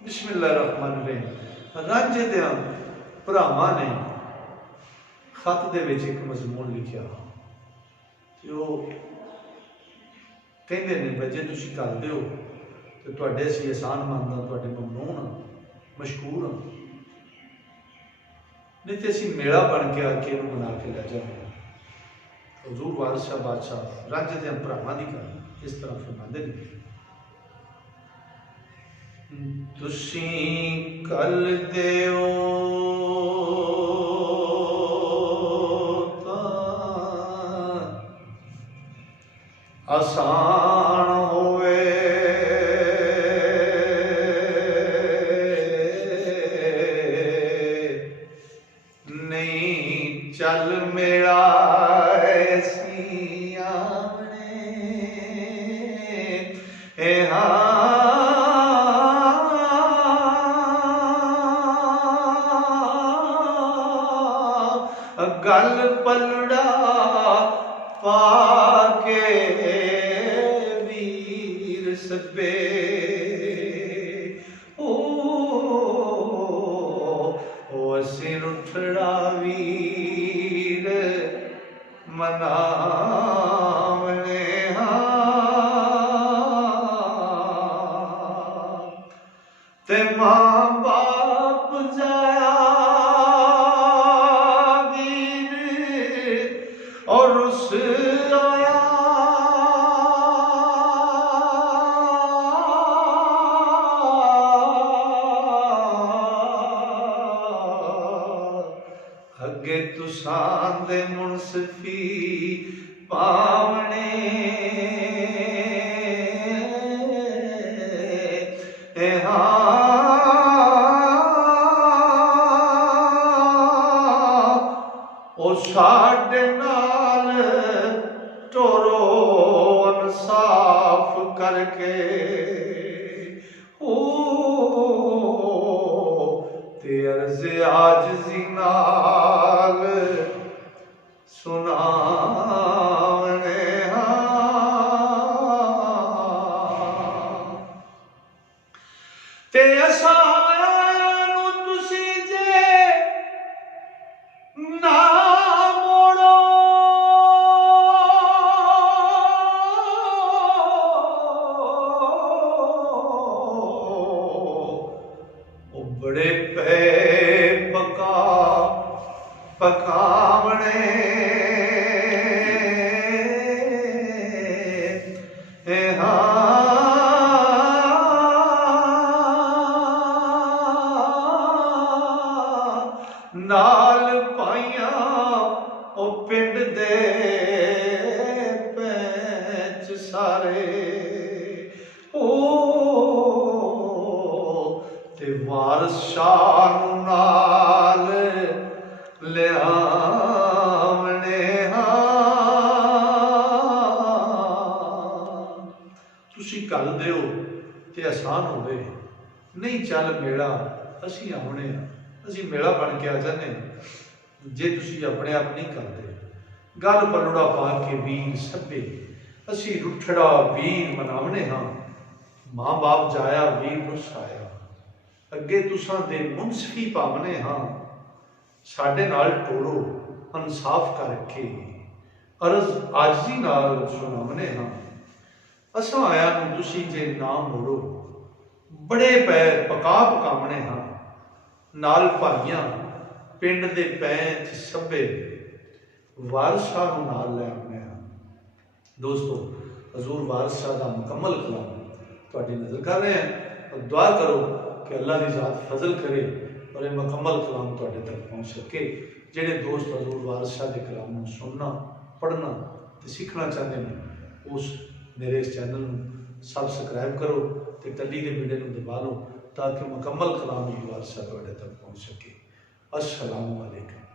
बिस्मिल्लाहिर्रहमानिर्रहीम। रांझे दे भरावां ने खत दे विच एक मजमून लिखिया कि वो कहंदे ने भाई जे तुसीं करदे हो तो तुहाडे असीं एहसान मंद हां, तुहाडे ममनून हां, मशकूर हां, नहीं तो असीं मेला बन के आके इहनूं मना के लै जांदे हां। हजूर वारिस शाह बादशाह रांझे दे भरावां दी गल इस तरह फरमांदे ने, तुसीं कल देओ तां आसान होवे, नहीं चल मेरा ऐसी आवणे गल पलड़ा पाके वीर सब्बे ओ असीं रुठड़ा वीर मनावणे हां ते मां बाप जाया और उस आया अगे तुसां दे मुनसफी पावने ओ साडे नाल टोरो इंसाफ करके ओ ते अर्ज़े आजिज़ी नाल सुनावणे हां ते असां नूं तुसीं जे ना बड़े पे पकावणे नाल पाइयां ओ पिंड दे पैंच सारे ओ ते वारिस शाह नाल लियावणे हां तुसीं कल दिओ ते आसान होवे, नहीं चल मेला असीं आवणे हां, असीं मेला बन के आ जाने जे तुसीं अपने आप नहीं करते। गल पलड़ा पा के वीर सब्बे असीं रुठड़ा वीर मनावणे हां, मां बाप जाया वीर रुस आया अगे तुसां दे मुनसफी पावने हां, साडे नाल टोड़ो इंसाफ करके अर्ज आजिज़ी नाल सुनावने हां। असां आया नूं तुसीं जे ना मोड़ो, बड़े पैर पकावणे हां, नाल भाइयां पिंड दे पैंच सब्बे वारिस शाह नूं नाल लै आउने हां। दोस्तों हजूर वारिस शाह दा मुकम्मल कलाम तुहाडी नज़र कर रहे हैं और दुआ करो कि अल्लाह की ज़ात फजल करे और ये मुकम्मल कलाम तुहाडे तक पहुँच सके। जिहड़े दोस्त हजूर वारिस शाह के कलाम नूं सुनना पढ़ना तो सीखना चाहते हैं उस मेरे इस चैनल में सबसक्राइब करो तो टल्ली के वीडियो में दबा लो ताकि मुकम्मल कलाम वारिस शाह तुहाडे तक पहुँच सके। अस्सलामु अलैकुम।